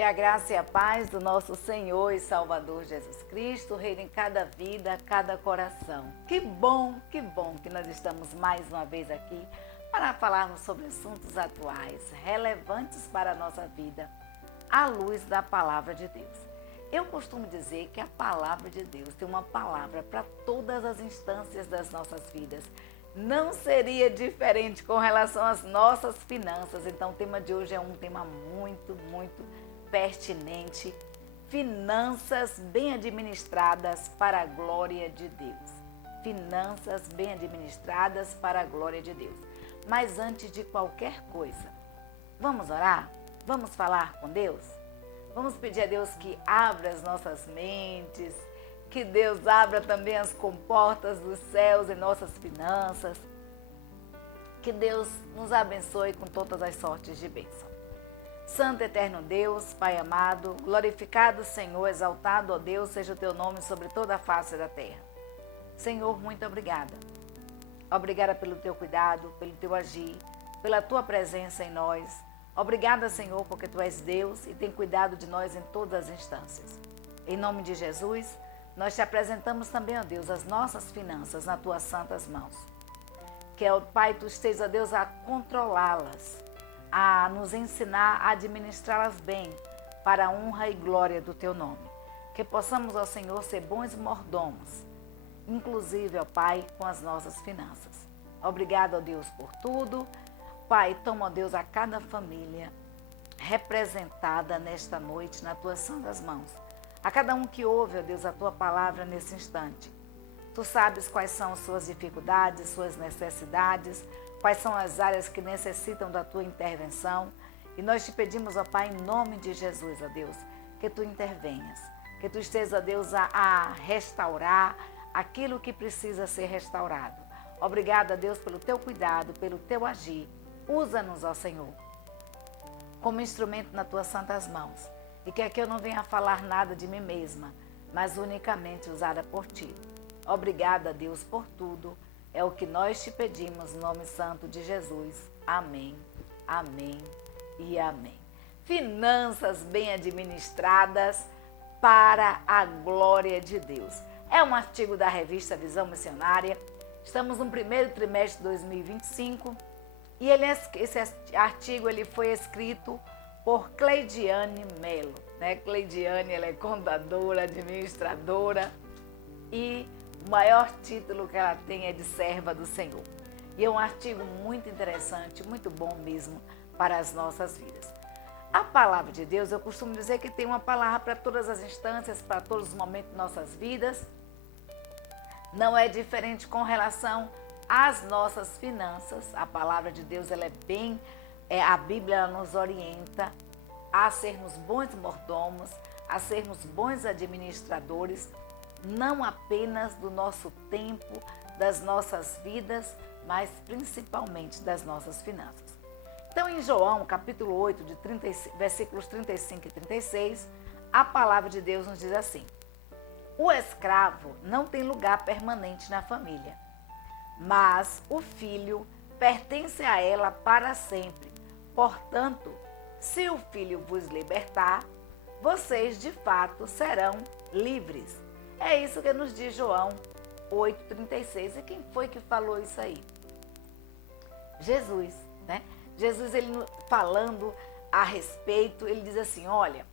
Que a graça e a paz do nosso Senhor e Salvador Jesus Cristo reine em cada vida, cada coração. Que bom que nós estamos mais uma vez aqui para falarmos sobre assuntos atuais, relevantes para a nossa vida, à luz da Palavra de Deus. Eu costumo dizer que a Palavra de Deus tem uma palavra para todas as instâncias das nossas vidas. Não seria diferente com relação às nossas finanças. Então o tema de hoje é um tema muito pertinente. Finanças bem administradas para a glória de Deus. Finanças bem administradas para a glória de Deus. Mas antes de qualquer coisa, vamos orar? Vamos falar com Deus? Vamos pedir a Deus que abra as nossas mentes, que Deus abra também as comportas dos céus em nossas finanças, que Deus nos abençoe com todas as sortes de bênção. Santo eterno Deus, Pai amado, glorificado Senhor, exaltado, ó Deus, seja o teu nome sobre toda a face da terra. Senhor, muito obrigada. Obrigada pelo teu cuidado, pelo teu agir, pela tua presença em nós. Obrigada, Senhor, porque tu és Deus e tem cuidado de nós em todas as instâncias. Em nome de Jesus, nós te apresentamos também, ó Deus, as nossas finanças nas tuas santas mãos. Que, ó Pai, tu estejas, ó Deus, a controlá-las, a nos ensinar a administrá-las bem, para a honra e glória do teu nome. Que possamos, ó Senhor, ser bons mordomos, inclusive, ó Pai, com as nossas finanças. Obrigado, ó Deus, por tudo. Pai, toma, ó Deus, a cada família representada nesta noite nas tuas santas mãos. A cada um que ouve, ó Deus, a tua palavra nesse instante. Tu sabes quais são as suas dificuldades, suas necessidades, quais são as áreas que necessitam da tua intervenção. E nós te pedimos, ó Pai, em nome de Jesus, ó Deus, que tu intervenhas, que tu estejas, ó Deus, a restaurar aquilo que precisa ser restaurado. Obrigada, Deus, pelo teu cuidado, pelo teu agir. Usa-nos, ó Senhor, como instrumento nas tuas santas mãos. E que aqui eu não venha falar nada de mim mesma, mas unicamente usada por ti. Obrigada, Deus, por tudo. É o que nós te pedimos, no nome santo de Jesus. Amém, amém e amém. Finanças bem administradas para a glória de Deus. É um artigo da revista Visão Missionária. Estamos no primeiro trimestre de 2025 e esse artigo foi escrito por Cleidiane Melo. Cleidiane, ela é contadora, administradora e o maior título que ela tem é de serva do Senhor. E é um artigo muito interessante, muito bom mesmo para as nossas vidas. A palavra de Deus, eu costumo dizer que tem uma palavra para todas as instâncias, para todos os momentos de nossas vidas. Não é diferente com relação às nossas finanças. A palavra de Deus, ela a Bíblia ela nos orienta a sermos bons mordomos, a sermos bons administradores, não apenas do nosso tempo, das nossas vidas, mas principalmente das nossas finanças. Então, em João, capítulo 8, versículos 35 e 36, a palavra de Deus nos diz assim: o escravo não tem lugar permanente na família, mas o filho pertence a ela para sempre. Portanto, se o filho vos libertar, vocês de fato serão livres. É isso que nos diz João 8,36. E quem foi que falou isso aí? Jesus, né? Jesus, ele falando a respeito, ele diz assim, olha,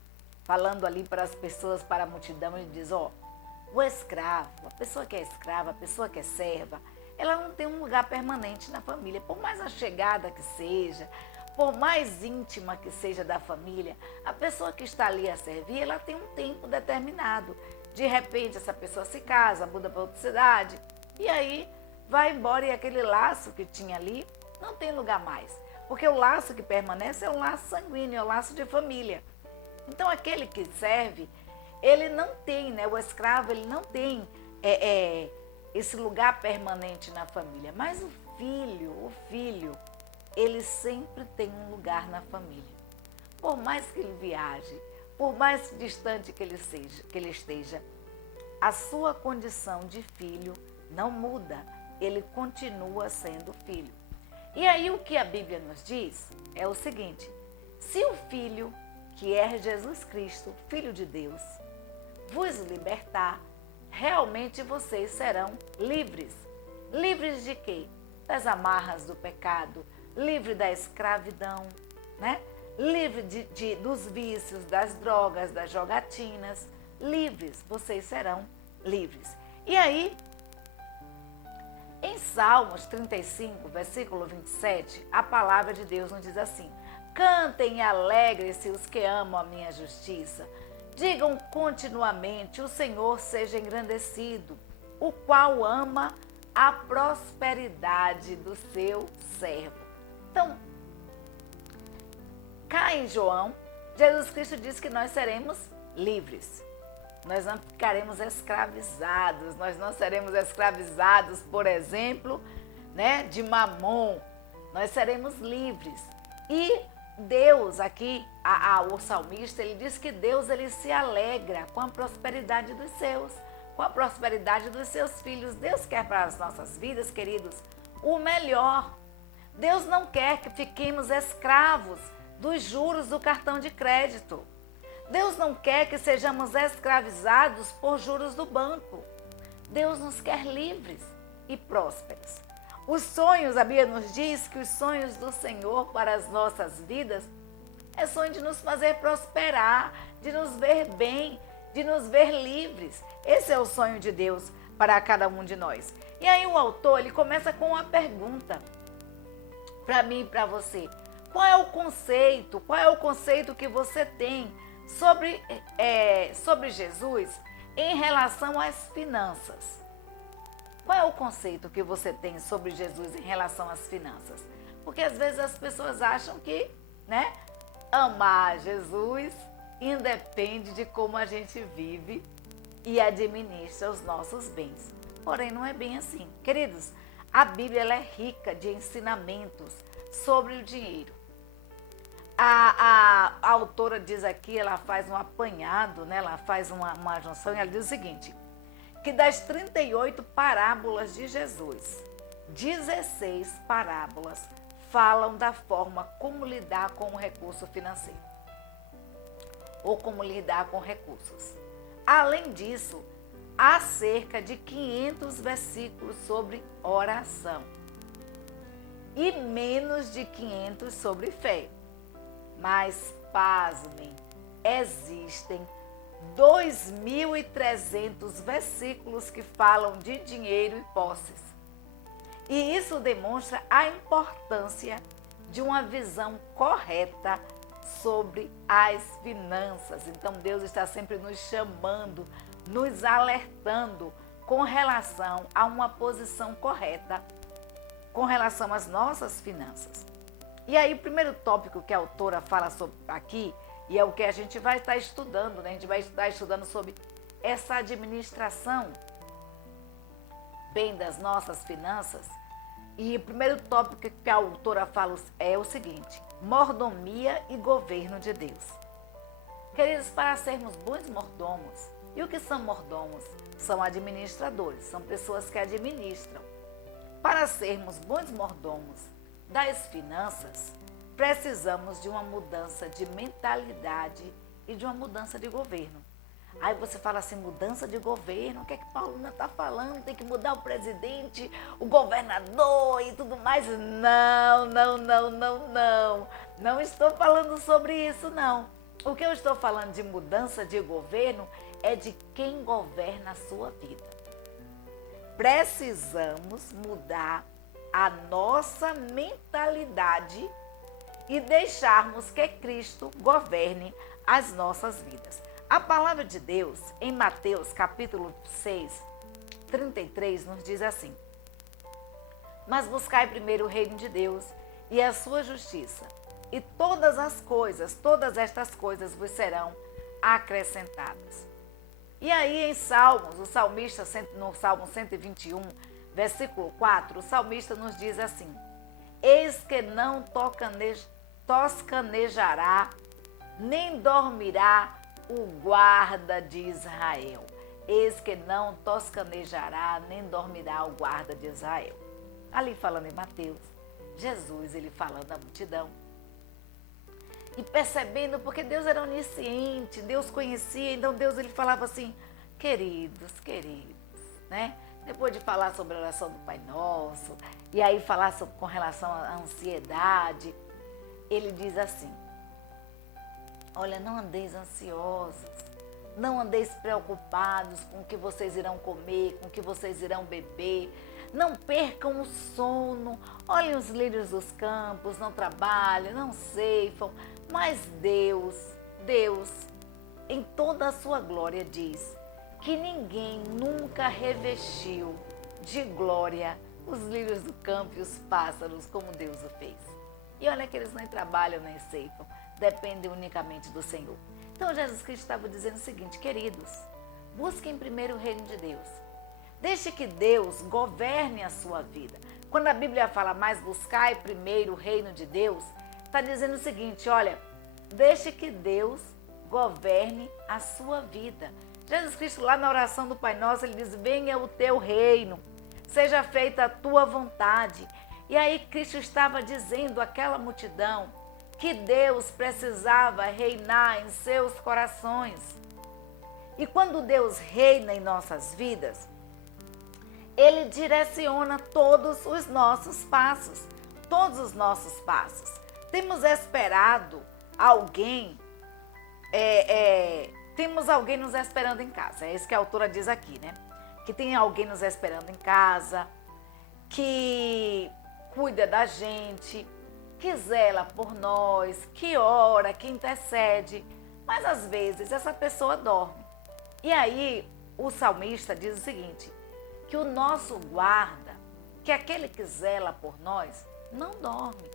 falando ali para as pessoas, para a multidão, ele diz, o escravo, a pessoa que é escrava, a pessoa que é serva, ela não tem um lugar permanente na família. Por mais achegada que seja, por mais íntima que seja da família, a pessoa que está ali a servir, ela tem um tempo determinado. De repente, essa pessoa se casa, muda para outra cidade, e aí vai embora e aquele laço que tinha ali não tem lugar mais. Porque o laço que permanece é um laço sanguíneo, é um laço de família. Então, aquele que serve, ele não tem, o escravo, ele não tem esse lugar permanente na família. Mas o filho, ele sempre tem um lugar na família. Por mais que ele viaje, por mais distante que ele esteja, a sua condição de filho não muda, ele continua sendo filho. E aí o que a Bíblia nos diz é o seguinte: se o filho que é Jesus Cristo, Filho de Deus, vos libertar, realmente vocês serão livres. Livres de quê? Das amarras do pecado, livre da escravidão, né? Livre dos vícios, das drogas, das jogatinas. Livres, vocês serão livres. E aí, em Salmos 35, versículo 27, a palavra de Deus nos diz assim: cantem e alegrem-se os que amam a minha justiça. Digam continuamente: o Senhor seja engrandecido, o qual ama a prosperidade do seu servo. Então, cá em João, Jesus Cristo diz que nós seremos livres. Nós não ficaremos escravizados, nós não seremos escravizados, por exemplo, né, de Mamon. Nós seremos livres. E Deus aqui, o salmista, ele diz que Deus ele se alegra com a prosperidade dos seus, com a prosperidade dos seus filhos. Deus quer para as nossas vidas, queridos, o melhor. Deus não quer que fiquemos escravos dos juros do cartão de crédito. Deus não quer que sejamos escravizados por juros do banco. Deus nos quer livres e prósperos. Os sonhos, a Bíblia nos diz que os sonhos do Senhor para as nossas vidas é sonho de nos fazer prosperar, de nos ver bem, de nos ver livres. Esse é o sonho de Deus para cada um de nós. E aí o autor, ele começa com uma pergunta para mim e para você. Qual é o conceito? Qual é o conceito que você tem sobre Jesus em relação às finanças? Qual é o conceito que você tem sobre Jesus em relação às finanças? Porque às vezes as pessoas acham que, né, amar Jesus independe de como a gente vive e administra os nossos bens. Porém, não é bem assim. Queridos, a Bíblia ela é rica de ensinamentos sobre o dinheiro. A autora diz aqui, ela faz um apanhado, né? Ela faz uma junção e ela diz o seguinte, que das 38 parábolas de Jesus, 16 parábolas falam da forma como lidar com o recurso financeiro ou como lidar com recursos. Além disso, há cerca de 500 versículos sobre oração e menos de 500 sobre fé. Mas, pasmem, existem 2.300 versículos que falam de dinheiro e posses. E isso demonstra a importância de uma visão correta sobre as finanças. Então, Deus está sempre nos chamando, nos alertando com relação a uma posição correta com relação às nossas finanças. E aí, o primeiro tópico que a autora fala sobre aqui, e é o que a gente vai estar estudando, né? A gente vai estar estudando sobre essa administração bem das nossas finanças. E o primeiro tópico que a autora fala é o seguinte: mordomia e governo de Deus. Queridos, para sermos bons mordomos, e o que são mordomos? São administradores, são pessoas que administram. Para sermos bons mordomos das finanças, precisamos de uma mudança de mentalidade e de uma mudança de governo. Aí você fala assim, mudança de governo, o que é que Paulina está falando? Tem que mudar o presidente, o governador e tudo mais? Não. Não estou falando sobre isso, não. O que eu estou falando de mudança de governo é de quem governa a sua vida. Precisamos mudar a nossa mentalidade e deixarmos que Cristo governe as nossas vidas. A palavra de Deus, em Mateus capítulo 6, 33, nos diz assim: mas buscai primeiro o reino de Deus e a sua justiça, e todas estas coisas vos serão acrescentadas. E aí em Salmos, o salmista, no Salmo 121, versículo 4, o salmista nos diz assim: eis que não toscanejará, nem dormirá o guarda de Israel. Eis que não toscanejará, nem dormirá o guarda de Israel. Ali falando em Mateus, Jesus, ele falando à multidão. e percebendo, porque Deus era onisciente, Deus conhecia, então Deus ele falava assim, queridos, né? Depois de falar sobre a oração do Pai Nosso, e aí falar com relação à ansiedade, ele diz assim, olha, não andeis ansiosos, não andeis preocupados com o que vocês irão comer, com o que vocês irão beber, não percam o sono, olhem os lírios dos campos, não trabalham, não ceifam, mas Deus, em toda a sua glória diz que ninguém nunca revestiu de glória os lírios do campo e os pássaros como Deus o fez. E olha que eles nem trabalham nem ceifam, dependem unicamente do Senhor. Então Jesus Cristo estava dizendo o seguinte, queridos, busquem primeiro o reino de Deus. Deixe que Deus governe a sua vida. Quando a Bíblia fala mais buscai primeiro o reino de Deus, está dizendo o seguinte, olha, deixe que Deus governe a sua vida. Jesus Cristo lá na oração do Pai Nosso, ele diz, venha o teu reino, seja feita a tua vontade. E aí Cristo estava dizendo àquela multidão que Deus precisava reinar em seus corações. E quando Deus reina em nossas vidas, Ele direciona todos os nossos passos, Temos esperado alguém, temos alguém nos esperando em casa, é isso que a autora diz aqui, né? Que tem alguém nos esperando em casa, que cuida da gente, que zela por nós, que ora, que intercede, mas às vezes essa pessoa dorme. E aí o salmista diz o seguinte, que o nosso guarda, que aquele que zela por nós, não dorme.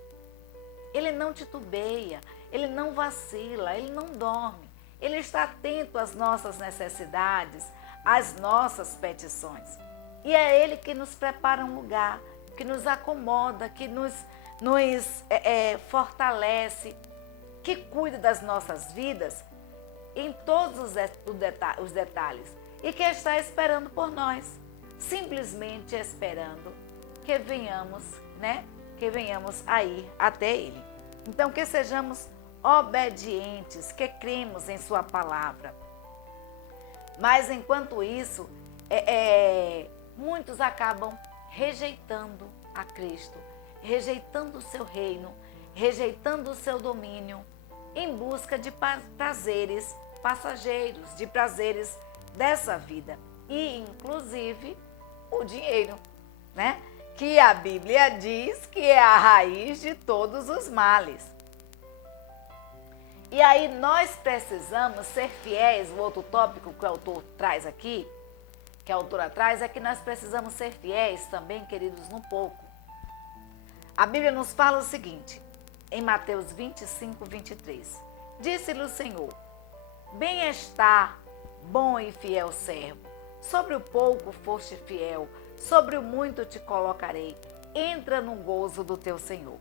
Ele não titubeia, ele não vacila, ele não dorme. Ele está atento às nossas necessidades, às nossas petições. E é Ele que nos prepara um lugar, que nos acomoda, que nos fortalece, que cuida das nossas vidas em todos os detalhes e que está esperando por nós, simplesmente esperando que venhamos, né? Que venhamos a ir até Ele. Então, que sejamos obedientes, que cremos em Sua palavra. Mas, enquanto isso, muitos acabam rejeitando a Cristo, rejeitando o seu reino, rejeitando o seu domínio, em busca de prazeres passageiros, de prazeres dessa vida. E, inclusive, o dinheiro, né? Que a Bíblia diz que é a raiz de todos os males. E aí nós precisamos ser fiéis, o outro tópico que o autor traz aqui, que a autora traz, é que nós precisamos ser fiéis também, queridos, no pouco. A Bíblia nos fala o seguinte, em Mateus 25, 23. Disse-lhe o Senhor, bem está, bom e fiel servo, sobre o pouco foste fiel, sobre o muito te colocarei, entra no gozo do teu Senhor.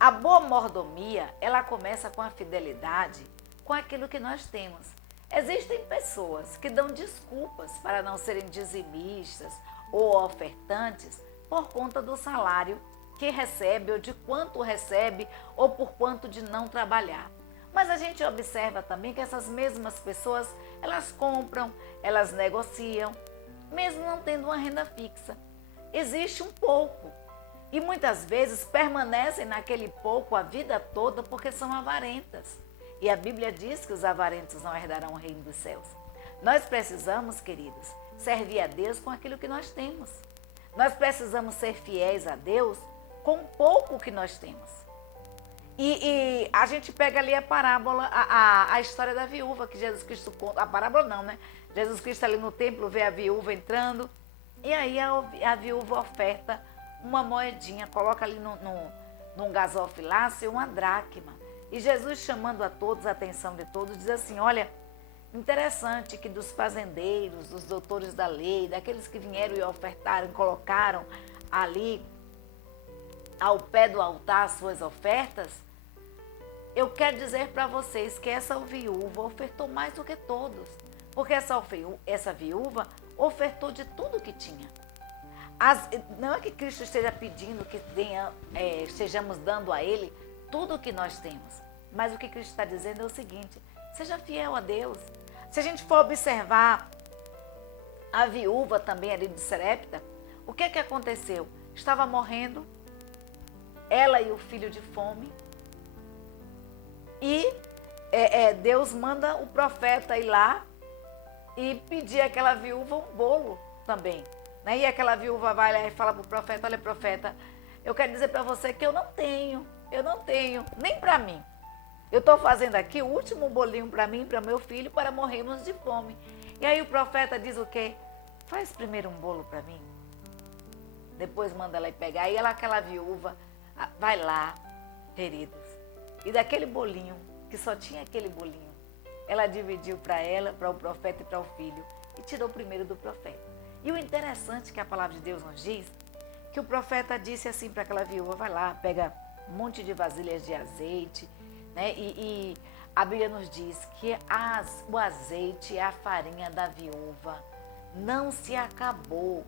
A boa mordomia, ela começa com a fidelidade, com aquilo que nós temos. Existem pessoas que dão desculpas para não serem dizimistas ou ofertantes por conta do salário que recebe ou de quanto recebe ou por quanto de não trabalhar. Mas a gente observa também que essas mesmas pessoas, elas compram, elas negociam, mesmo não tendo uma renda fixa. Existe um pouco. E muitas vezes permanecem naquele pouco a vida toda porque são avarentas. E a Bíblia diz que os avarentos não herdarão o reino dos céus. Nós precisamos, queridos, servir a Deus com aquilo que nós temos. Nós precisamos ser fiéis a Deus com o pouco que nós temos. E a gente pega ali a parábola, a história da viúva que Jesus Cristo conta. A parábola não, né? Jesus Cristo ali no templo vê a viúva entrando e aí a viúva oferta uma moedinha, coloca ali num gasofilácio uma dracma. E Jesus, chamando a todos, a atenção de todos, diz assim, olha, interessante que dos fazendeiros, dos doutores da lei, daqueles que vieram e ofertaram, colocaram ali ao pé do altar as suas ofertas, eu quero dizer para vocês que essa viúva ofertou mais do que todos, porque essa viúva ofertou de tudo que tinha. Não é que Cristo esteja pedindo que estejamos dando a Ele tudo o que nós temos. Mas o que Cristo está dizendo é o seguinte: seja fiel a Deus. Se a gente for observar a viúva também ali de Sarepta, o que aconteceu? Estava morrendo, ela e o filho de fome, e Deus manda o profeta ir lá e pedir àquela viúva um bolo também. Né? E aquela viúva vai lá e fala para o profeta: olha, profeta, eu quero dizer para você que eu não tenho, nem para mim. Eu estou fazendo aqui o último bolinho para mim, para meu filho, para morrermos de fome. E aí o profeta diz o quê? Faz primeiro um bolo para mim, depois manda ela ir pegar. E aquela viúva vai lá, queridos, e daquele bolinho, que só tinha aquele bolinho, ela dividiu para ela, para o profeta e para o filho, e tirou primeiro do profeta. E o interessante que a palavra de Deus nos diz, que o profeta disse assim para aquela viúva: vai lá, pega um monte de vasilhas de azeite, né? E a Bíblia nos diz que o azeite e a farinha da viúva não se acabou.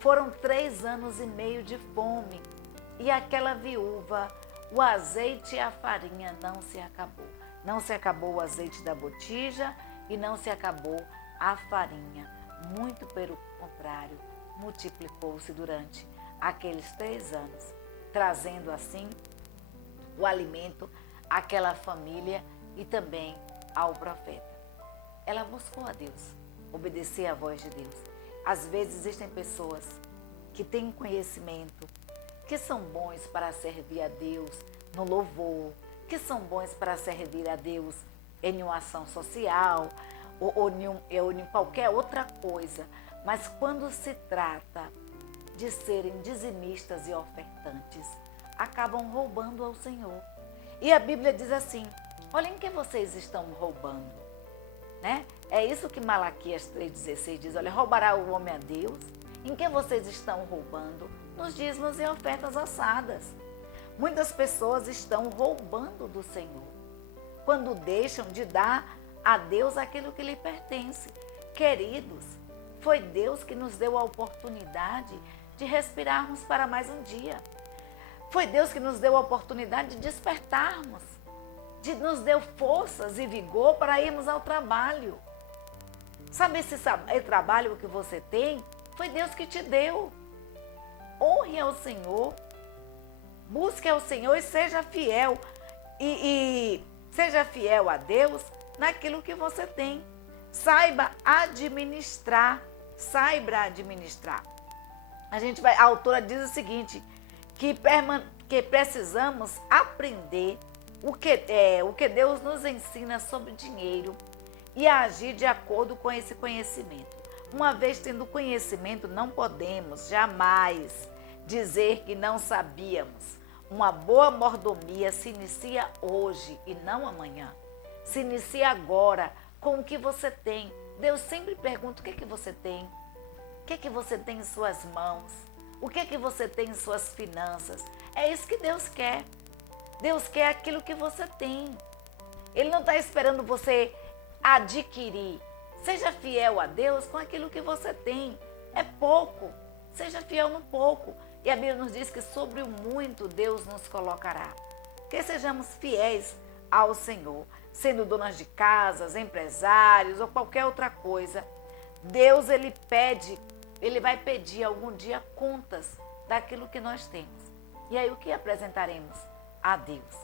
Foram 3 anos e meio de fome. E aquela viúva, o azeite e a farinha não se acabou. Não se acabou o azeite da botija e não se acabou a farinha. Muito pelo contrário, multiplicou-se durante aqueles 3 anos, trazendo assim o alimento àquela família e também ao profeta. Ela buscou a Deus, obedecer à voz de Deus. Às vezes existem pessoas que têm conhecimento, que são bons para servir a Deus no louvor, que são bons para servir a Deus em uma ação social ou em qualquer outra coisa. Mas quando se trata de serem dizimistas e ofertantes, acabam roubando ao Senhor. E a Bíblia diz assim: olhem que vocês estão roubando. Né? É isso que Malaquias 3,16 diz: olha, roubará o homem a Deus? Em que vocês estão roubando? Nos dízimos e ofertas assadas. Muitas pessoas estão roubando do Senhor quando deixam de dar a Deus aquilo que lhe pertence. Queridos, foi Deus que nos deu a oportunidade de respirarmos para mais um dia. Foi Deus que nos deu a oportunidade de despertarmos, de nos deu forças e vigor para irmos ao trabalho. Sabe esse trabalho que você tem? Foi Deus que te deu. Honre ao Senhor, busque ao Senhor e seja fiel. E seja fiel a Deus naquilo que você tem. Saiba administrar. A autora diz o seguinte, que precisamos aprender o que Deus nos ensina sobre dinheiro e agir de acordo com esse conhecimento. Uma vez tendo conhecimento, não podemos jamais dizer que não sabíamos. Uma boa mordomia se inicia hoje e não amanhã. Se inicia agora com o que você tem. Deus sempre pergunta: o que é que você tem? O que é que você tem em suas mãos? O que é que você tem em suas finanças? É isso que Deus quer. Deus quer aquilo que você tem. Ele não está esperando você adquirir. Seja fiel a Deus com aquilo que você tem. É pouco. Seja fiel no pouco. E a Bíblia nos diz que sobre o muito Deus nos colocará. Que sejamos fiéis ao Senhor. Sendo donas de casas, empresários ou qualquer outra coisa. Deus, Ele vai pedir algum dia contas daquilo que nós temos. E aí o que apresentaremos a Deus?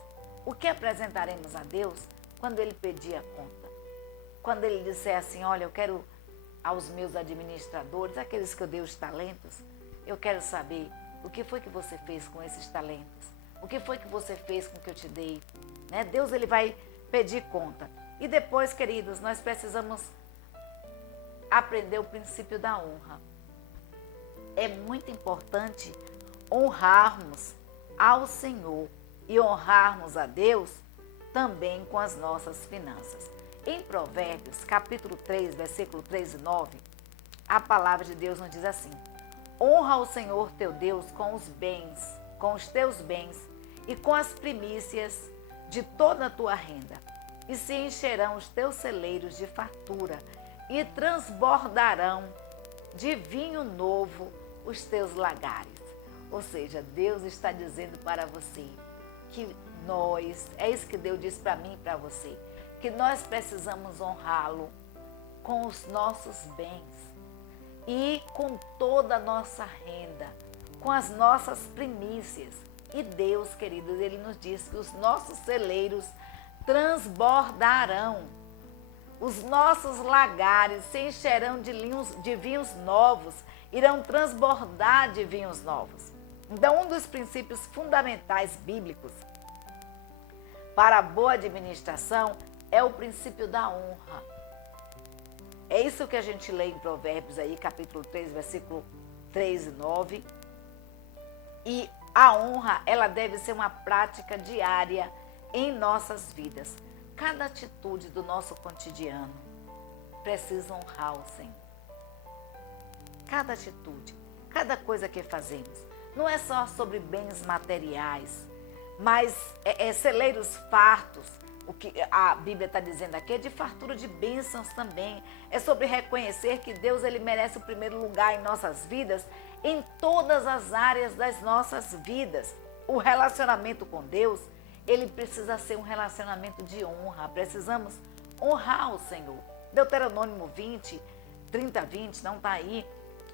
O que apresentaremos a Deus quando Ele pedir a conta? Quando Ele disser assim: olha, eu quero aos meus administradores, aqueles que eu dei os talentos, eu quero saber o que foi que você fez com esses talentos, o que foi que você fez com o que eu te dei. Né? Deus, Ele vai pedir conta. E depois, queridos, nós precisamos aprender o princípio da honra. É muito importante honrarmos ao Senhor e honrarmos a Deus também com as nossas finanças. Em Provérbios, capítulo 3, versículo 3 e 9, a palavra de Deus nos diz assim: honra o Senhor teu Deus com os teus bens e com as primícias de toda a tua renda, e se encherão os teus celeiros de fartura e transbordarão de vinho novo os teus lagares. Ou seja, Deus está dizendo para você que é isso que Deus diz para mim e para você, que nós precisamos honrá-lo com os nossos bens e com toda a nossa renda, com as nossas primícias. E Deus, queridos, Ele nos diz que os nossos celeiros transbordarão, os nossos lagares se encherão de vinhos novos, irão transbordar de vinhos novos. Então, um dos princípios fundamentais bíblicos para a boa administração é o princípio da honra. É isso que a gente lê em Provérbios aí, capítulo 3, versículo 3 e 9. E a honra, ela deve ser uma prática diária em nossas vidas. Cada atitude do nosso cotidiano precisa honrar o Senhor. Cada atitude, cada coisa que fazemos. Não é só sobre bens materiais, mas celeiros fartos. O que a Bíblia está dizendo aqui é de fartura de bênçãos também. É sobre reconhecer que Deus, Ele merece o primeiro lugar em nossas vidas, em todas as áreas das nossas vidas. O relacionamento com Deus, ele precisa ser um relacionamento de honra. Precisamos honrar o Senhor. Deuteronômio 20, 30, 20, não está aí,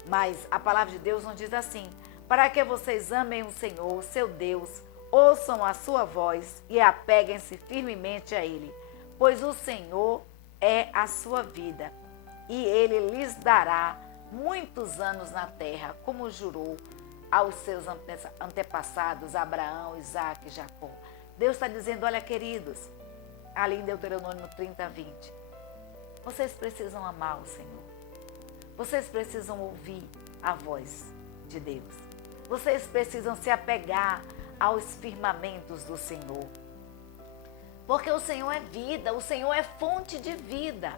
mas a palavra de Deus nos diz assim: para que vocês amem o Senhor, seu Deus, ouçam a sua voz e apeguem-se firmemente a Ele, pois o Senhor é a sua vida e Ele lhes dará muitos anos na terra, como jurou aos seus antepassados, Abraão, Isaque e Jacó. Deus está dizendo, olha, queridos, ali em Deuteronômio 30, 20, vocês precisam amar o Senhor. Vocês precisam ouvir a voz de Deus. Vocês precisam se apegar aos firmamentos do Senhor. Porque o Senhor é vida, o Senhor é fonte de vida.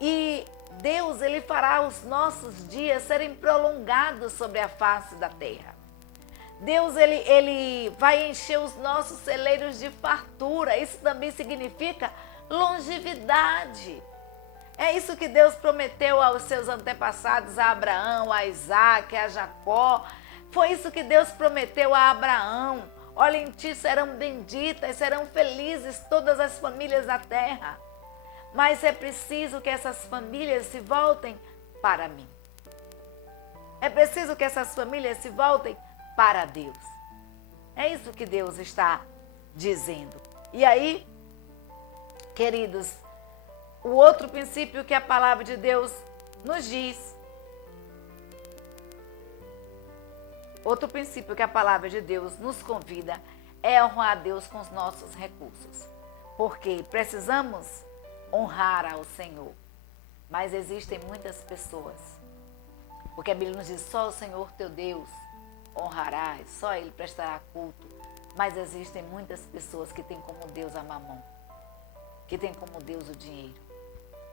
E Deus, Ele fará os nossos dias serem prolongados sobre a face da terra. Deus, Ele vai encher os nossos celeiros de fartura. Isso também significa longevidade. É isso que Deus prometeu aos seus antepassados, a Abraão, a Isaque, a Jacó. Foi isso que Deus prometeu a Abraão. Olha, em ti serão benditas, serão felizes todas as famílias da terra. Mas é preciso que essas famílias se voltem para mim. É preciso que essas famílias se voltem para Deus. É isso que Deus está dizendo. E aí, queridos, o outro princípio que a palavra de Deus nos diz, outro princípio que a palavra de Deus nos convida é honrar a Deus com os nossos recursos. Porque precisamos honrar ao Senhor. Mas existem muitas pessoas, porque a Bíblia nos diz, só o Senhor teu Deus honrarás, só Ele prestará culto. Mas existem muitas pessoas que têm como Deus a mamão, que têm como Deus o dinheiro.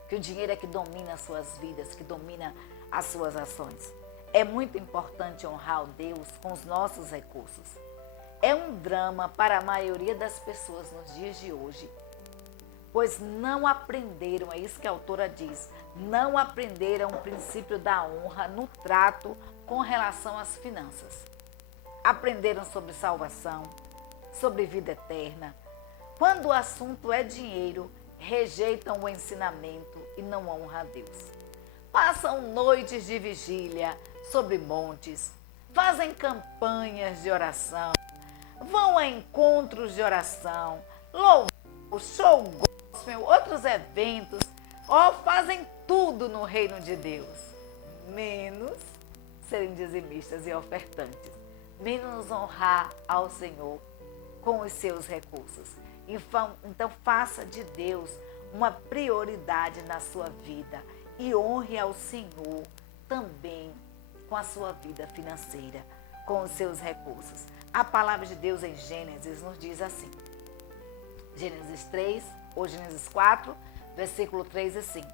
Que o dinheiro é que domina as suas vidas, que domina as suas ações. É muito importante honrar o Deus com os nossos recursos. É um drama para a maioria das pessoas nos dias de hoje, pois não aprenderam, é isso que a autora diz, não aprenderam o princípio da honra no trato com relação às finanças. Aprenderam sobre salvação, sobre vida eterna. Quando o assunto é dinheiro, rejeitam o ensinamento e não honram a Deus. Passam noites de vigília sobre montes, fazem campanhas de oração, vão a encontros de oração, louvor, show gospel, outros eventos, fazem tudo no reino de Deus, menos serem dizimistas e ofertantes, menos honrar ao Senhor com os seus recursos. Então faça de Deus uma prioridade na sua vida e honre ao Senhor também com a sua vida financeira, com os seus recursos. A palavra de Deus em Gênesis nos diz assim, Gênesis 3 ou Gênesis 4, versículo 3 e 5.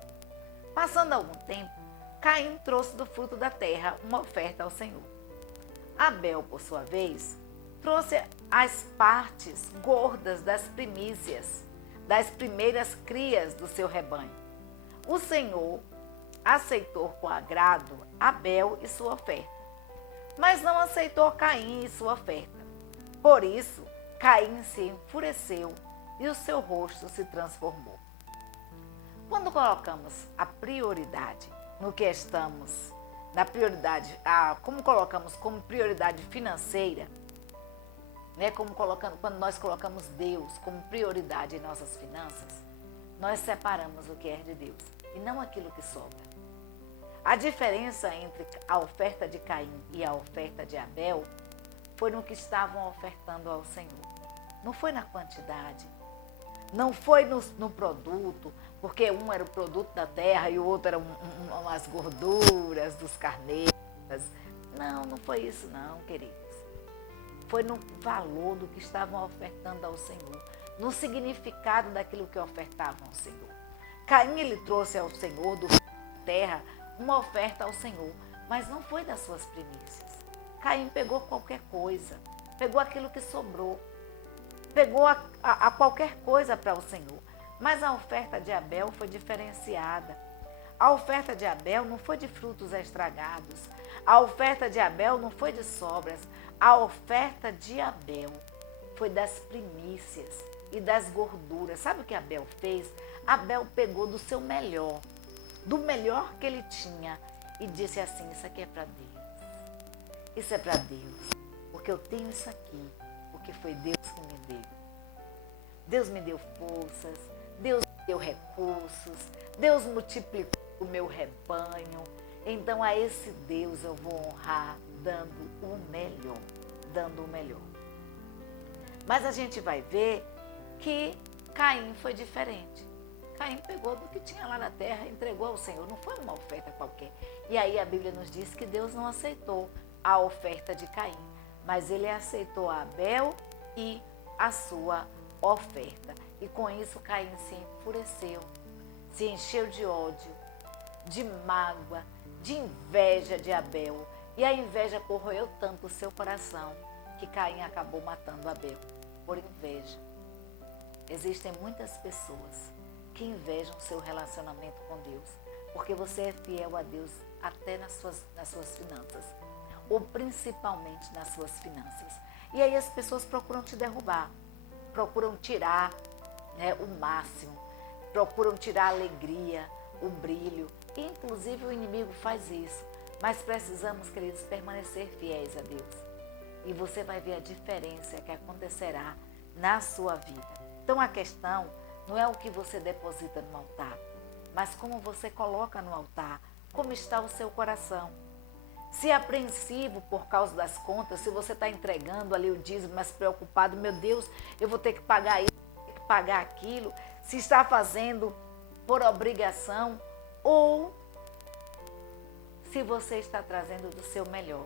Passando algum tempo, Caim trouxe do fruto da terra uma oferta ao Senhor. Abel, por sua vez, trouxe as partes gordas das primícias, das primeiras crias do seu rebanho. O Senhor aceitou com agrado Abel e sua oferta, mas não aceitou Caim e sua oferta. Por isso, Caim se enfureceu e o seu rosto se transformou. Quando colocamos a prioridade no que estamos, na prioridade, como colocamos como prioridade financeira, né, quando nós colocamos Deus como prioridade em nossas finanças, nós separamos o que é de Deus e não aquilo que sobra. A diferença entre a oferta de Caim e a oferta de Abel foi no que estavam ofertando ao Senhor. Não foi na quantidade, não foi no produto, porque um era o produto da terra e o outro era as gorduras dos carneiros. Não foi isso não, queridos. Foi no valor do que estavam ofertando ao Senhor, no significado daquilo que ofertavam ao Senhor. Caim, ele trouxe ao Senhor do terra uma oferta ao Senhor, mas não foi das suas primícias. Caim pegou qualquer coisa, pegou aquilo que sobrou, pegou a qualquer coisa para o Senhor. Mas a oferta de Abel foi diferenciada. A oferta de Abel não foi de frutos estragados. A oferta de Abel não foi de sobras. A oferta de Abel foi das primícias e das gorduras. Sabe o que Abel fez? Abel pegou do seu melhor, do melhor que ele tinha, e disse assim: isso aqui é para Deus. Isso é para Deus, porque eu tenho isso aqui, porque foi Deus que me deu. Deus me deu forças, Deus me deu recursos, Deus multiplicou o meu rebanho. Então a esse Deus eu vou honrar dando o melhor, dando o melhor. Mas a gente vai ver que Caim foi diferente. Caim pegou do que tinha lá na terra e entregou ao Senhor. Não foi uma oferta qualquer. E aí a Bíblia nos diz que Deus não aceitou a oferta de Caim, mas ele aceitou a Abel e a sua oferta. E com isso Caim se enfureceu, se encheu de ódio, de mágoa, de inveja de Abel. E a inveja corroeu tanto o seu coração que Caim acabou matando Abel por inveja. Existem muitas pessoas que invejam o seu relacionamento com Deus, porque você é fiel a Deus até nas suas finanças, ou principalmente nas suas finanças. E aí as pessoas procuram te derrubar, procuram tirar, né, o máximo, procuram tirar a alegria, o brilho. E, inclusive o inimigo faz isso. Mas precisamos, queridos, permanecer fiéis a Deus. E você vai ver a diferença que acontecerá na sua vida. Então a questão não é o que você deposita no altar, mas como você coloca no altar, como está o seu coração. Se é apreensivo por causa das contas, se você está entregando ali o dízimo, mas preocupado, meu Deus, eu vou ter que pagar isso, vou ter que pagar aquilo, se está fazendo por obrigação, ou se você está trazendo do seu melhor,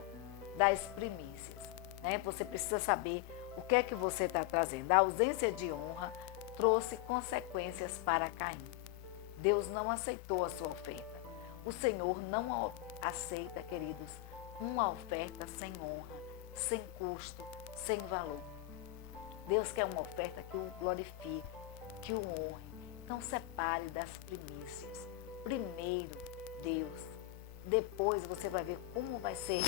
das primícias, né? Você precisa saber o que é que você está trazendo. A ausência de honra trouxe consequências para Caim. Deus não aceitou a sua oferta. O Senhor não aceita, queridos, uma oferta sem honra, sem custo, sem valor. Deus quer uma oferta que o glorifique, que o honre. Então separe das primícias. Primeiro Deus, depois você vai ver como vai ser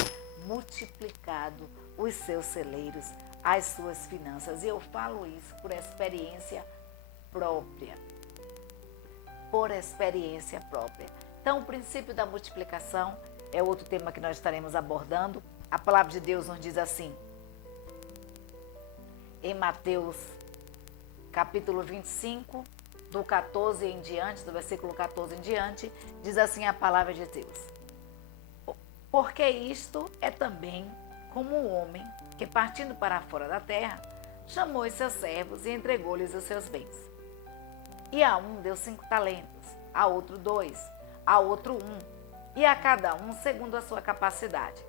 multiplicado os seus celeiros, as suas finanças. E eu falo isso por experiência própria. Por experiência própria. Então, o princípio da multiplicação é outro tema que nós estaremos abordando. A palavra de Deus nos diz assim, em Mateus, capítulo 25, do 14 em diante, do versículo 14 em diante, diz assim a palavra de Deus. Porque isto é também como o homem que, partindo para fora da terra, chamou os seus servos e entregou-lhes os seus bens. E a um deu 5 talentos, a outro 2, a outro 1, e a cada um segundo a sua capacidade.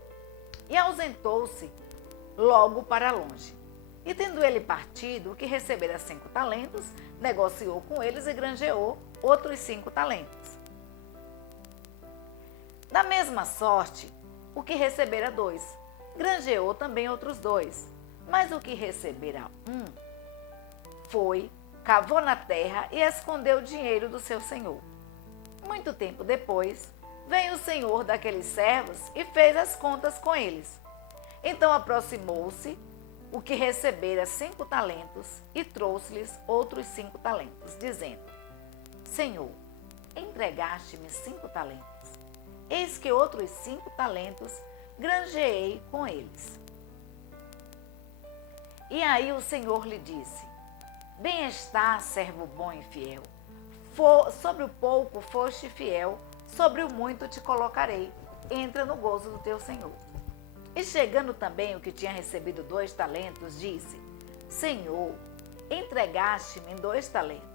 E ausentou-se logo para longe. E tendo ele partido, o que recebera 5 talentos, negociou com eles e granjeou outros 5 talentos. Da mesma sorte, o que recebera 2, granjeou também outros 2. Mas o que recebera 1, foi, cavou na terra e escondeu o dinheiro do seu senhor. Muito tempo depois, veio o senhor daqueles servos e fez as contas com eles. Então aproximou-se o que recebera 5 talentos e trouxe-lhes outros 5 talentos, dizendo: Senhor, entregaste-me 5 talentos. Eis que outros 5 talentos granjeei com eles. E aí o Senhor lhe disse: Bem está, servo bom e fiel. Sobre o pouco foste fiel, sobre o muito te colocarei. Entra no gozo do teu Senhor. E chegando também o que tinha recebido 2 talentos, disse: Senhor, entregaste-me 2 talentos.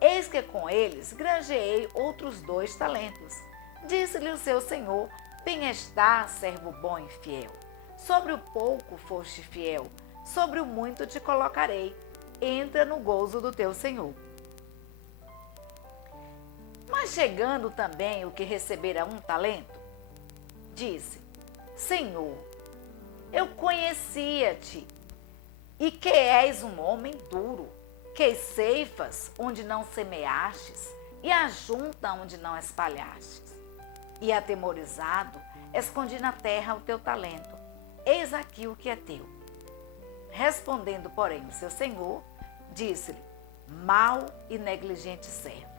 Eis que com eles granjeei outros 2 talentos. Disse-lhe o seu senhor: Bem está, servo bom e fiel. Sobre o pouco foste fiel, sobre o muito te colocarei. Entra no gozo do teu senhor. Mas chegando também o que recebera 1 talento, disse: Senhor, eu conhecia-te, e que és um homem duro, que ceifas onde não semeastes, e ajunta onde não espalhastes. E atemorizado, escondi na terra o teu talento. Eis aqui o que é teu. Respondendo, porém, o seu senhor, disse-lhe: Mau e negligente servo.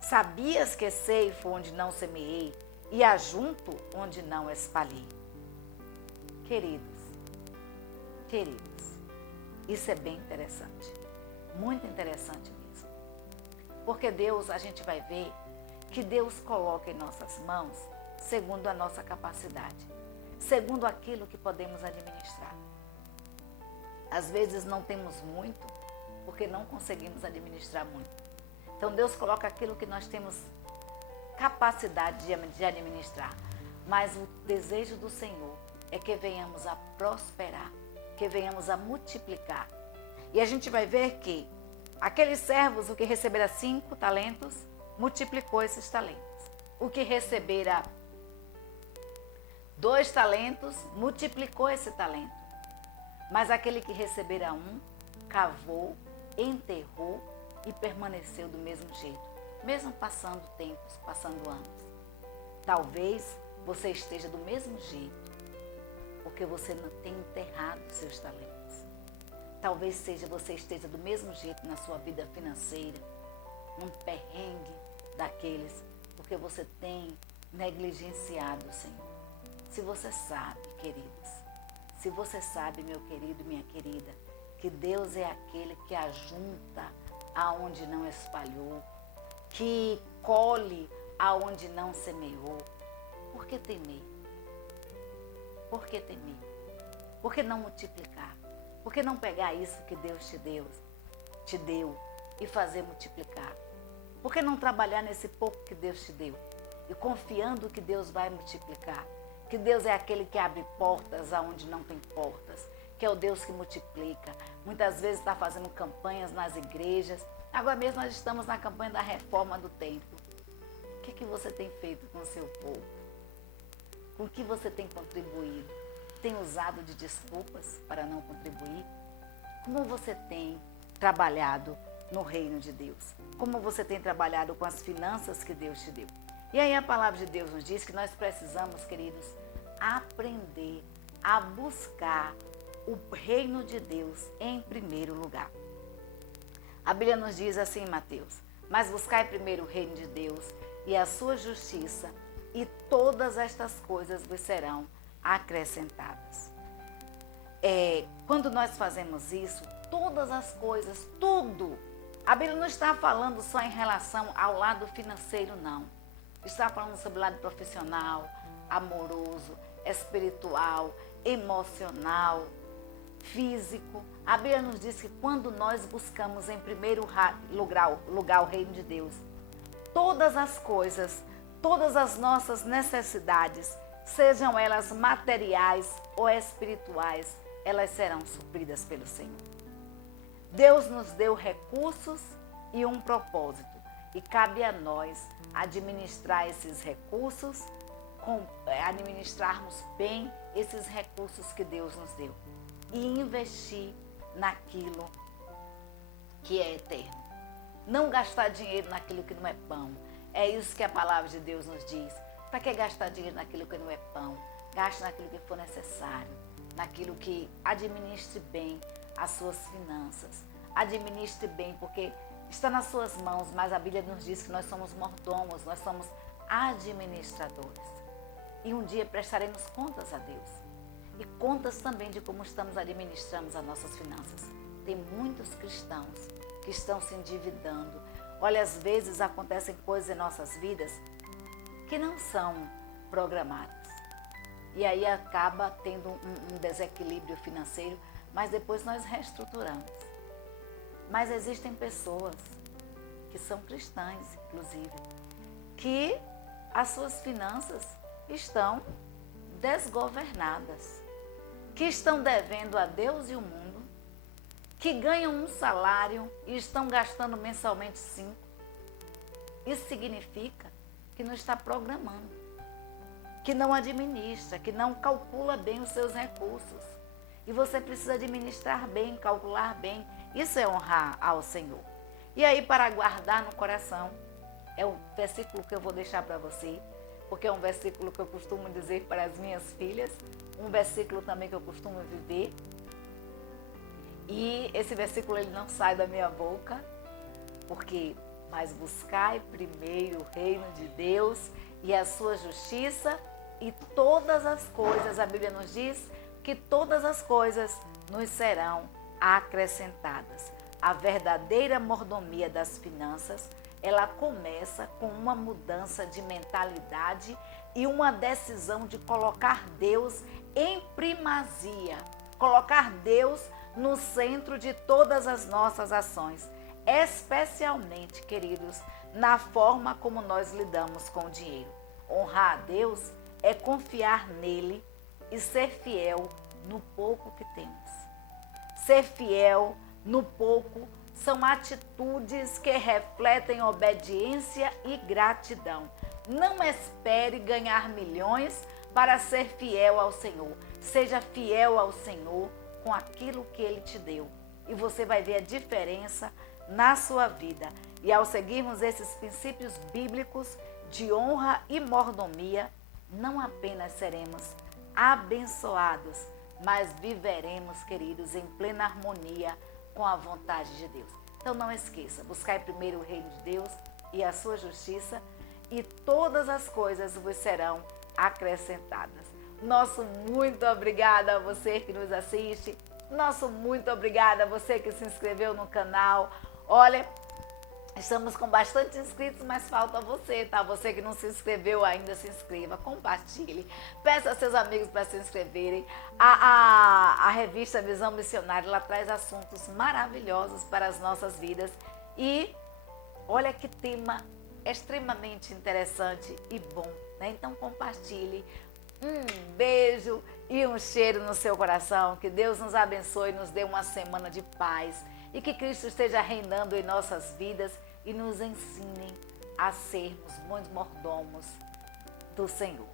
Sabias que ceifo onde não semeei, e ajunto onde não espalhei. Queridos, isso é bem interessante, muito interessante mesmo. Porque Deus, a gente vai ver que Deus coloca em nossas mãos segundo a nossa capacidade, segundo aquilo que podemos administrar. Às vezes não temos muito, porque não conseguimos administrar muito. Então Deus coloca aquilo que nós temos capacidade de administrar. Mas o desejo do Senhor é que venhamos a prosperar, que venhamos a multiplicar. E a gente vai ver que aqueles servos, o que recebera 5 talentos, multiplicou esses talentos. O que recebera 2 talentos, multiplicou esse talento. Mas aquele que recebera 1, cavou, enterrou e permaneceu do mesmo jeito, mesmo passando tempos, passando anos. Talvez você esteja do mesmo jeito, porque você não tem enterrado seus talentos. Talvez você esteja do mesmo jeito na sua vida financeira, num perrengue daqueles, porque você tem negligenciado o Senhor. Se você sabe, queridos, se você sabe, meu querido, minha querida, que Deus é aquele que ajunta aonde não espalhou, que colhe aonde não semeou, por que temer? Por que temer? Por que não multiplicar? Por que não pegar isso que Deus te deu e fazer multiplicar? Por que não trabalhar nesse pouco que Deus te deu e confiando que Deus vai multiplicar? Que Deus é aquele que abre portas aonde não tem portas, que é o Deus que multiplica. Muitas vezes está fazendo campanhas nas igrejas. Agora mesmo nós estamos na campanha da reforma do templo. O que você tem feito com o seu povo? Com o que você tem contribuído? Tem usado de desculpas para não contribuir? Como você tem trabalhado no reino de Deus? Como você tem trabalhado com as finanças que Deus te deu? E aí a palavra de Deus nos diz que nós precisamos, queridos, aprender a buscar o reino de Deus em primeiro lugar. A Bíblia nos diz assim em Mateus: Mas buscai primeiro o reino de Deus e a sua justiça, e todas estas coisas vos serão acrescentadas. Quando nós fazemos isso, todas as coisas, tudo, a Bíblia não está falando só em relação ao lado financeiro, não. Está falando sobre o lado profissional, amoroso, espiritual, emocional, físico. A Bíblia nos diz que quando nós buscamos em primeiro lugar o reino de Deus, todas as coisas, todas as nossas necessidades, sejam elas materiais ou espirituais, elas serão supridas pelo Senhor. Deus nos deu recursos e um propósito, e cabe a nós administrar esses recursos, administrarmos bem esses recursos que Deus nos deu e investir naquilo que é eterno. Não gastar dinheiro naquilo que não é pão. É isso que a palavra de Deus nos diz. Para que gastar dinheiro naquilo que não é pão? Gaste naquilo que for necessário. naquilo que administre bem as suas finanças. Administre bem, porque está nas suas mãos, mas a Bíblia nos diz que nós somos mordomos, nós somos administradores. E um dia prestaremos contas a Deus. E contas também de como estamos administrando as nossas finanças. Tem muitos cristãos que estão se endividando. Olha, às vezes acontecem coisas em nossas vidas que não são programadas. E aí acaba tendo um desequilíbrio financeiro, mas depois nós reestruturamos. Mas existem pessoas que são cristãs, inclusive, que as suas finanças estão desgovernadas, que estão devendo a Deus e o mundo, que ganham um salário e estão gastando mensalmente 5. Isso significa que não está programando, que não administra, que não calcula bem os seus recursos. E você precisa administrar bem, calcular bem. Isso é honrar ao Senhor. E aí, para guardar no coração, é o versículo que eu vou deixar para você, porque é um versículo que eu costumo dizer para as minhas filhas, um versículo também que eu costumo viver. E esse versículo ele não sai da minha boca, porque mas buscai primeiro o reino de Deus e a sua justiça, e todas as coisas, a Bíblia nos diz que todas as coisas nos serão acrescentadas. A verdadeira mordomia das finanças, ela começa com uma mudança de mentalidade e uma decisão de colocar Deus em primazia, colocar Deus no centro de todas as nossas ações, especialmente, queridos, na forma como nós lidamos com o dinheiro. Honrar a Deus é confiar nele e ser fiel no pouco que temos. Ser fiel no pouco são atitudes que refletem obediência e gratidão. Não espere ganhar milhões para ser fiel ao Senhor. Seja fiel ao Senhor com aquilo que Ele te deu. E você vai ver a diferença na sua vida. E ao seguirmos esses princípios bíblicos de honra e mordomia, não apenas seremos abençoados, mas viveremos, queridos, em plena harmonia com a vontade de Deus. Então não esqueça, buscai primeiro o reino de Deus e a sua justiça, e todas as coisas vos serão acrescentadas. Nosso muito obrigada a você que nos assiste. Nosso muito obrigada a você que se inscreveu no canal. Olha, estamos com bastante inscritos, mas falta você, tá? Você que não se inscreveu ainda, se inscreva, compartilhe, peça a seus amigos para se inscreverem. A revista Visão Missionária, ela traz assuntos maravilhosos para as nossas vidas. E olha que tema extremamente interessante e bom, né? Então compartilhe. Um beijo e um cheiro no seu coração. Que Deus nos abençoe e nos dê uma semana de paz. E que Cristo esteja reinando em nossas vidas e nos ensine a sermos bons mordomos do Senhor.